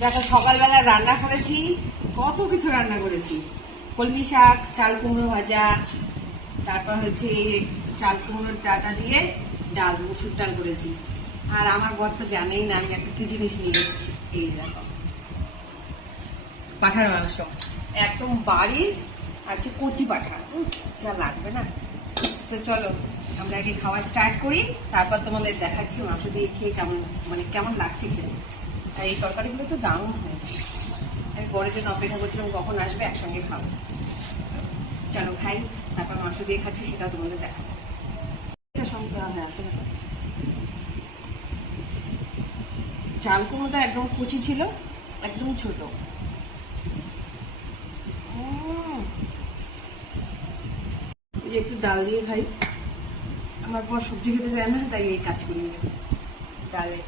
দেখো সকালবেলা রান্না করেছি, কত কিছু রান্না করেছি। কলমি শাক, চাল কুমড়ো ভাজা, তারপর হচ্ছে চাল কুমড়োর ডাটা দিয়ে ডাল, মুসুর ডাল করেছি। আর আমার বর তো জানেই না আমি একটা কি জিনিস নিয়ে এসেছি। এই দেখো পাঠার মাংস, একদম বাড়ির, আছে কচি পাঠা, যা লাগবে না। তো চলো আমরা আগে খাওয়া স্টার্ট করি, তারপর তোমাদের দেখাচ্ছি মাংস দিয়ে খেয়ে কেমন লাগছে খেতে। আর এই তরকারিগুলো তো দারুণ হয়েছে। আমি বরের জন্য অপেক্ষা করছিলাম কখন আসবে, একসঙ্গে খাবো। চলো খাই, তারপর মাংস দিয়ে খাচ্ছি সেটাও তোমাদের দেখাবো। চাল কুমড়োটা একদম কুচি ছিল, একদম ছোট। এই যে একটু ডাল দিয়ে খাই, আমার পর সবজি খেতে যায় না, তাই এই কাজ করি ডালে।